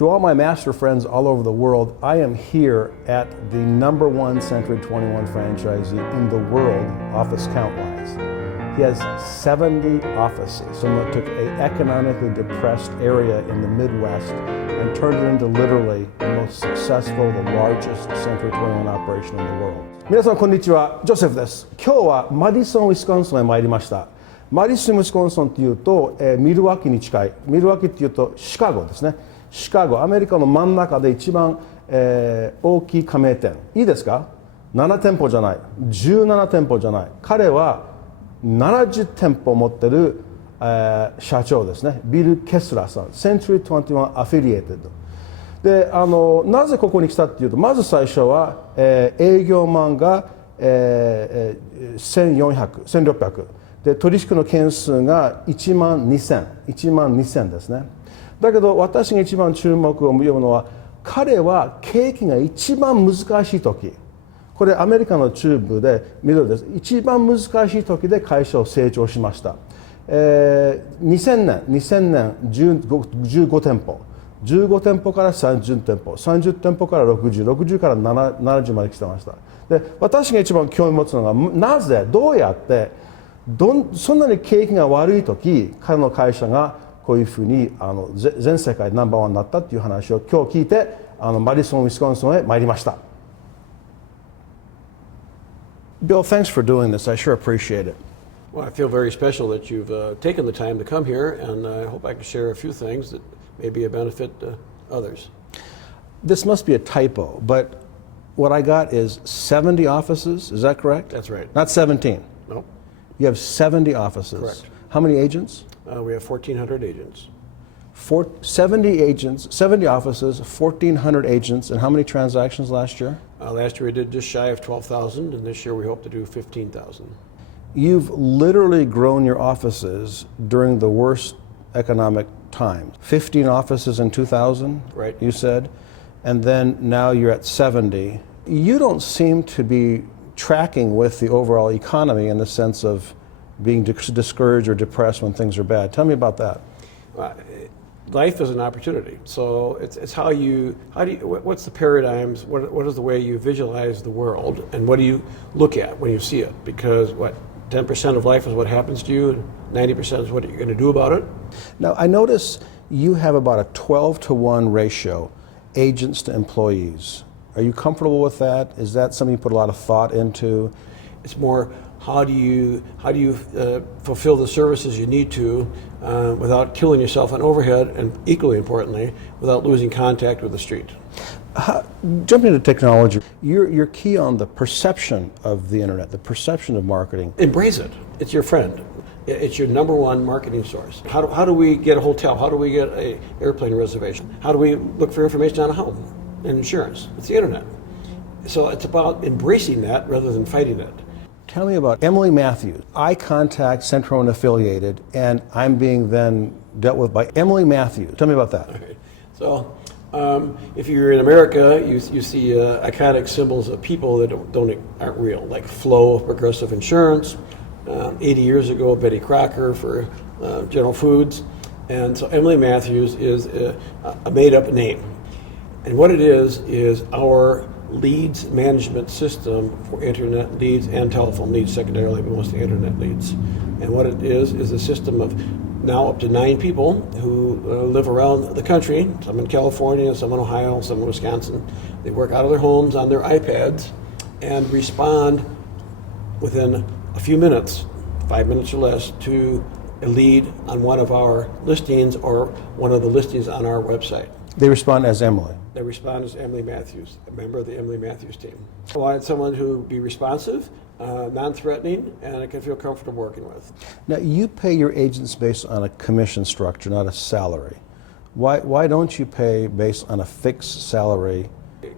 To all my master friends all over the world, I am here at the #1 Century 21 franchisee in the world, office count-wise. He has 70 offices. Someone took an economically depressed area in the Midwest and turned it into literally the most successful, the largest Century 21 operation in the world. 皆さんこんにちは、ジョセフです。今日はマディソン、ウィスコンソンへ参りました。マディソン、ウィスコンソンっていうと、ミルワキに近い。ミルワキっていうとシカゴですね。シカゴ、アメリカの真ん中で一番、大きい加盟店。いいですか？ 7 店舗じゃない。17店舗じゃない。彼は70店舗持ってる、社長ですね。ビル・ケスラーさん。Century 21 Affiliated。で、なぜここに来たっていうと、まず最初は、営業マンが、1400、1600。で、取引の件数が1万2000ですね。だけど私が一番注目を見るのは、彼は景気が一番難しい時、これアメリカの中部で緑です。一番難しい時で会社を成長しました。2000年15店舗、15店舗から30店舗、30店舗から60、60から70まで来てました。で、私が一番興味持つのが、なぜ、どうやってそんなに景気が悪い時、彼の会社がこういうふうに全世界ナンバーワンになったっていう話を今日聞いて、マディソン、ウィスコンソンへ参りました。Bill, thanks for doing this. I sure appreciate it. Well, I feel very special that you've taken the time to come here, and I hope I can share a few things that may be a benefit to others. This must be a typo, but what I got is 70 offices. Is that correct? That's right. Not 17. No. You have 70 offices. Correct. How many agents? We have 1,400 agents. 70 agents, 70 offices, 1,400 agents, and how many transactions last year? Last year we did just shy of 12,000, and this year we hope to do 15,000. You've literally grown your offices during the worst economic times. 15 offices in 2000, right? You said, and then now you're at 70. You don't seem to be tracking with the overall economy in the sense of being discouraged or depressed when things are bad. Tell me about that. Life is an opportunity. So it's how do you, what's the paradigms, what is the way you visualize the world, and what do you look at when you see it? Because 10% of life is what happens to you, and 90% is what you're going to do about it. Now, I notice you have about a 12-to-1 ratio, agents to employees. Are you comfortable with that? Is that something you put a lot of thought into? It's more, how do you fulfill the services you need to without killing yourself on overhead, and equally importantly, without losing contact with the street? Jumping into technology, you're key on the perception of the internet, the perception of marketing. Embrace it. It's your friend. It's your #1 marketing source. How do we get a hotel? How do we get an airplane reservation? How do we look for information on a home and insurance? It's the internet. So it's about embracing that rather than fighting it. Tell me about Emily Matthews. I contact Centro and Affiliated, and I'm being then dealt with by Emily Matthews. Tell me about that. Okay. So if you're in America, you see iconic symbols of people that aren't real, like Flo of Progressive Insurance, 80 years ago, Betty Crocker for General Foods. And so Emily Matthews is a made-up name. And what it is our leads management system for internet leads and telephone leads, secondarily, but mostly internet leads. And what it is a system of now up to 9 people who live around the country, some in California, some in Ohio, some in Wisconsin. They work out of their homes on their iPads and respond within a few minutes, 5 minutes or less, to a lead on one of our listings or one of the listings on our website. They respond as Emily. They respond as Emily Matthews, a member of the Emily Matthews team. I wanted someone who would be responsive, non-threatening, and I can feel comfortable working with. Now, you pay your agents based on a commission structure, not a salary. Why don't you pay based on a fixed salary?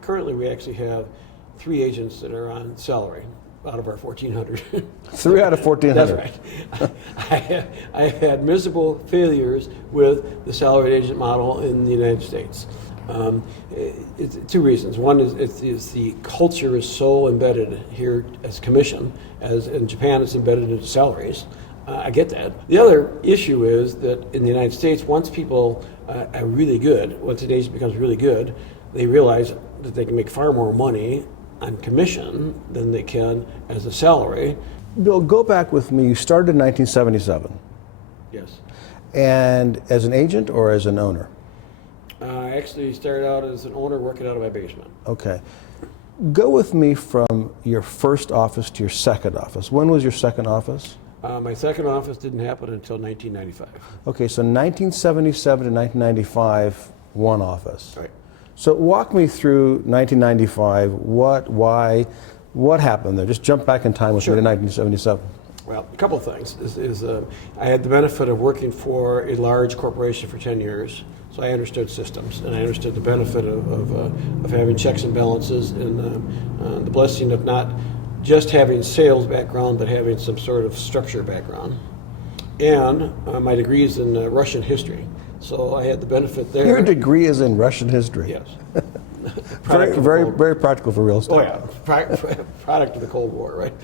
Currently, we actually have 3 agents that are on salary out of our 1,400. 3 out of 1,400. That's right. I have had miserable failures with the salaried agent model in the United States. It's 2 reasons. One is the culture is so embedded here as commission, as in Japan it's embedded into salaries. I get that. The other issue is that in the United States, once people are really good, once an agent becomes really good, they realize that they can make far more money on commission than they can as a salary. Bill, go back with me. You started in 1977. Yes. And as an agent or as an owner? I actually started out as an owner working out of my basement. Okay. Go with me from your first office to your second office. When was your second office? My second office didn't happen until 1995. Okay, so 1977 to 1995, one office. Right. So walk me through 1995. What, why, what happened there? Just jump back in time with me to 1977. Well, a couple of things. I had the benefit of working for a large corporation for 10 years, so I understood systems, and I understood the benefit of having checks and balances, and the blessing of not just having sales background, but having some sort of structure background. And my degree is in Russian history, so I had the benefit there. Your degree is in Russian history. Yes. Very practical for real estate. Oh yeah, product of the Cold War, right?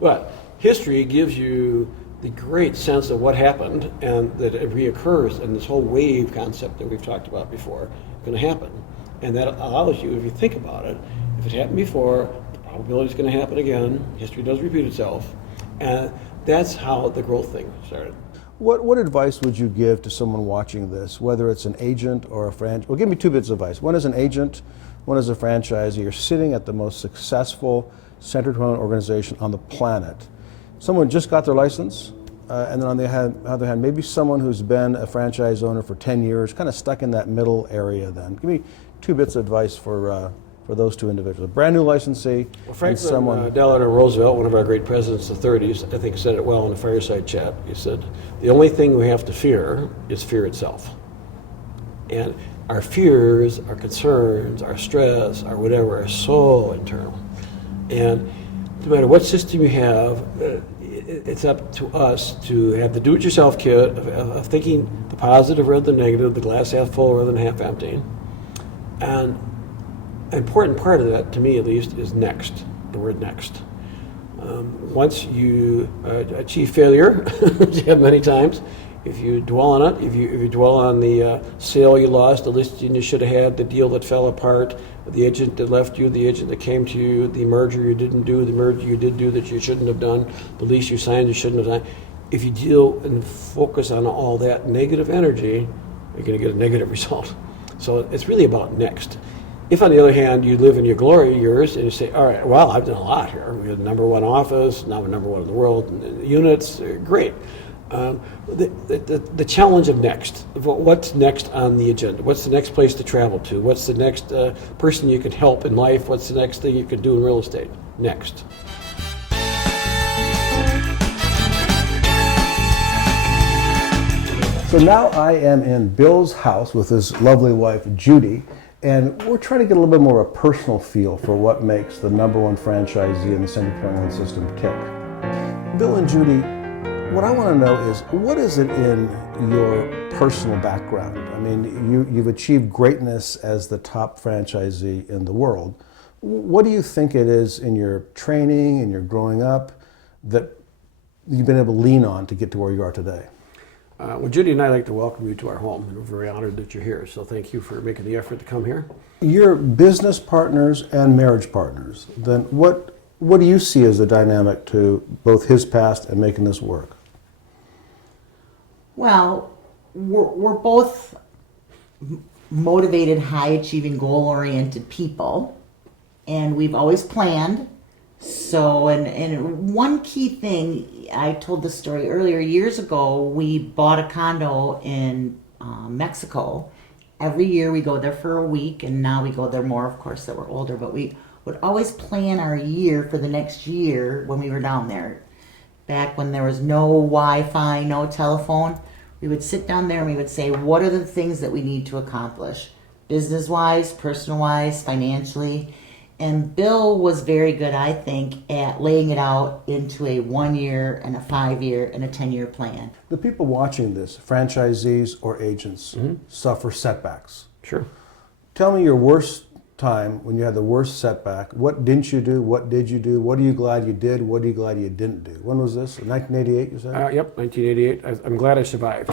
But history gives you the great sense of what happened and that it reoccurs, and this whole wave concept that we've talked about before going to happen. And that allows you, if you think about it, if it happened before, the probability is going to happen again. History does repeat itself. And that's how the growth thing started. What advice would you give to someone watching this, whether it's an agent or a franchise? Well, give me two bits of advice. One is an agent, one is a franchisee. You're sitting at the most successful centered home organization on the planet. Someone just got their license, and then on the other hand, maybe someone who's been a franchise owner for 10 years, kind of stuck in that middle area then. Give me two bits of advice for those two individuals. A brand new licensee and someone... Delano Roosevelt, one of our great presidents of the 30s, I think said it well in a fireside chat. He said, the only thing we have to fear is fear itself. And our fears, our concerns, our stress, our whatever are so internal. And no matter what system you have, it's up to us to have the do-it-yourself kit of thinking the positive rather than negative, the glass half full rather than half empty. And an important part of that, to me at least, is next, the word next. Once you achieve failure, which you have many times, if you dwell on it, if you dwell on the sale you lost, the listing you should have had, the deal that fell apart, the agent that left you, the agent that came to you, the merger you didn't do, the merger you did do that you shouldn't have done, the lease you signed you shouldn't have done, if you deal and focus on all that negative energy, you're going to get a negative result. So it's really about next. If, on the other hand, you live in your glory years and you say, all right, well, I've done a lot here. We had the number one office, now we're number one in the world, and the units, great. The challenge of next, what's next on the agenda? What's the next place to travel to? What's the next person you can help in life? What's the next thing you can do in real estate? Next. So now I am in Bill's house with his lovely wife, Judy, and we're trying to get a little bit more of a personal feel for what makes the number one franchisee in the Century 21 system tick. Bill and Judy, what I want to know is, what is it in your personal background? I mean, you've achieved greatness as the top franchisee in the world. What do you think it is in your training and your growing up that you've been able to lean on to get to where you are today? Well, Judy and I like to welcome you to our home, and we're very honored that you're here. So thank you for making the effort to come here. You're business partners and marriage partners. Then what do you see as the dynamic to both his past and making this work? Well, we're both motivated, high-achieving, goal-oriented people, and we've always planned. So, and one key thing, I told the story earlier, years ago, we bought a condo in Mexico. Every year we go there for a week, and now we go there more, of course, that we're older, but we would always plan our year for the next year when we were down there. Back when there was no Wi-Fi, no telephone, we would sit down there and we would say, what are the things that we need to accomplish? Business-wise, personal-wise, financially. And Bill was very good, I think, at laying it out into a 1 year and a 5 year and a 10-year plan. The people watching this, franchisees or agents, suffer setbacks. Sure. Tell me your worst time when you had the worst setback. What didn't you do? What did you do? What are you glad you did? What are you glad you didn't do? When was this? 1988, you said? Yep, 1988. I'm glad I survived.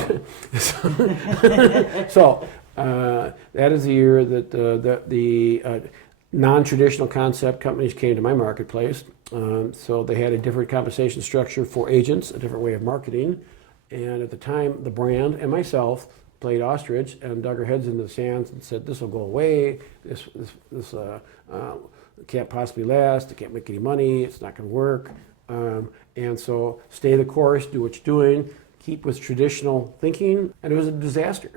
So that is the year that the non-traditional concept companies came to my marketplace. So they had a different compensation structure for agents, a different way of marketing. And at the time, the brand and myself played ostrich and dug our heads into the sands and said, this will go away, this can't possibly last, it can't make any money, it's not going to work. And so stay the course, do what you're doing, keep with traditional thinking, and it was a disaster.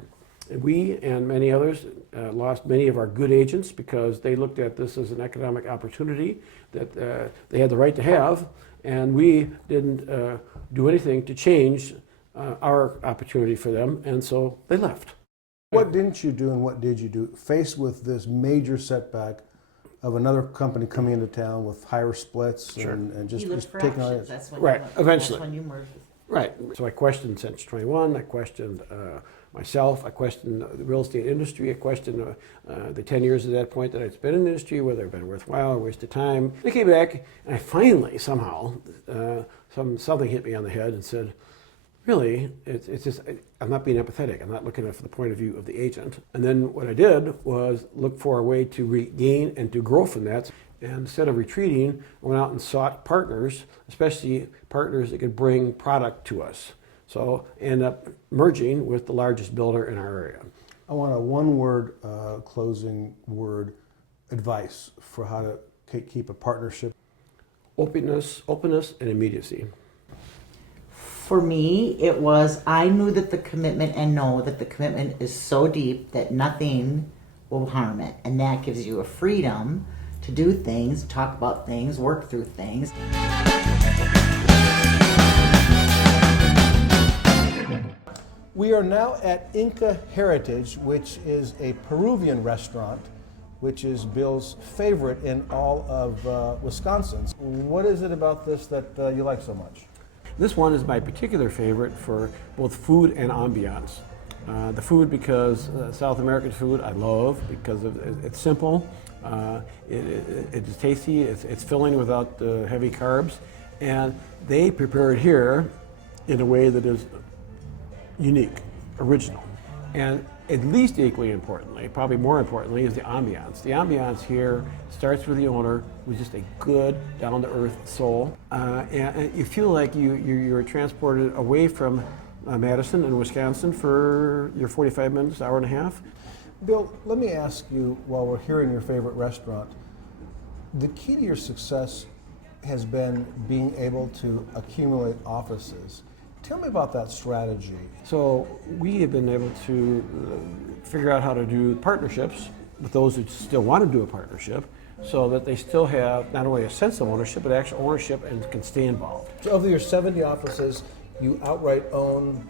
We and many others lost many of our good agents because they looked at this as an economic opportunity that they had the right to have, and we didn't do anything to change our opportunity for them, and so they left. What didn't you do and what did you do faced with this major setback of another company coming into town with higher splits and just taking on it? That's when Right, eventually. That's when you merged. Right. So I questioned Century 21. I questioned myself. I questioned the real estate industry. I questioned the 10 years at that point that I'd spent in the industry, whether it had been worthwhile or a waste of time. I came back, and I finally, somehow, something hit me on the head and said, really, it's just, I'm not being empathetic. I'm not looking at it from the point of view of the agent. And then what I did was look for a way to regain and to grow from that. And instead of retreating, I went out and sought partners, especially partners that could bring product to us. So end up merging with the largest builder in our area. I want a one-word closing word advice for how to keep a partnership. Openness, and immediacy. For me, it was, I knew that the commitment and know that the commitment is so deep that nothing will harm it. And that gives you a freedom to do things, talk about things, work through things. We are now at Inca Heritage, which is a Peruvian restaurant, which is Bill's favorite in all of Wisconsin. What is it about this that you like so much? This one is my particular favorite for both food and ambiance. The food because South American food I love because it's simple, it's tasty, it's filling without heavy carbs, and they prepare it here in a way that is unique, original. And at least equally importantly, probably more importantly, is the ambiance. The ambiance here starts with the owner, who's just a good, down-to-earth soul. And you feel like you're transported away from Madison and Wisconsin for your 45 minutes, hour and a half. Bill, let me ask you, while we're here in your favorite restaurant, the key to your success has been being able to accumulate offices. Tell me about that strategy. So we have been able to figure out how to do partnerships with those who still want to do a partnership so that they still have not only a sense of ownership, but actual ownership and can stay involved. So of your 70 offices, you outright own?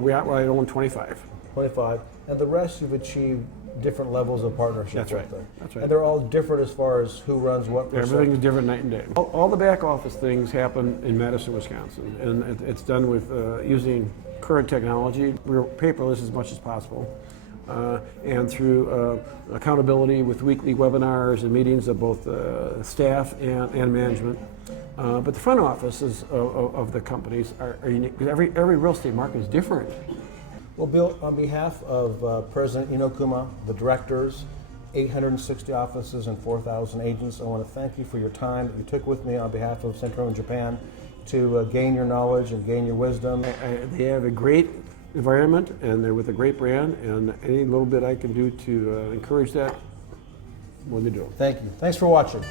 We outright own 25. 25, and the rest you've achieved different levels of partnership. That's right. with them. That's right. And they're all different as far as who runs what percent. Everything's different night and day. All the back office things happen in Madison, Wisconsin, and it's done with using current technology. We're paperless as much as possible, and through accountability with weekly webinars and meetings of both staff and management. But the front offices of the companies are unique. Every real estate market is different. Well, Bill, on behalf of President Inokuma, the directors, 860 offices and 4,000 agents, I want to thank you for your time that you took with me on behalf of Central and Japan to gain your knowledge and gain your wisdom. They have a great environment and they're with a great brand, and any little bit I can do to encourage that, I'm going to do. Thank you. Thanks for watching.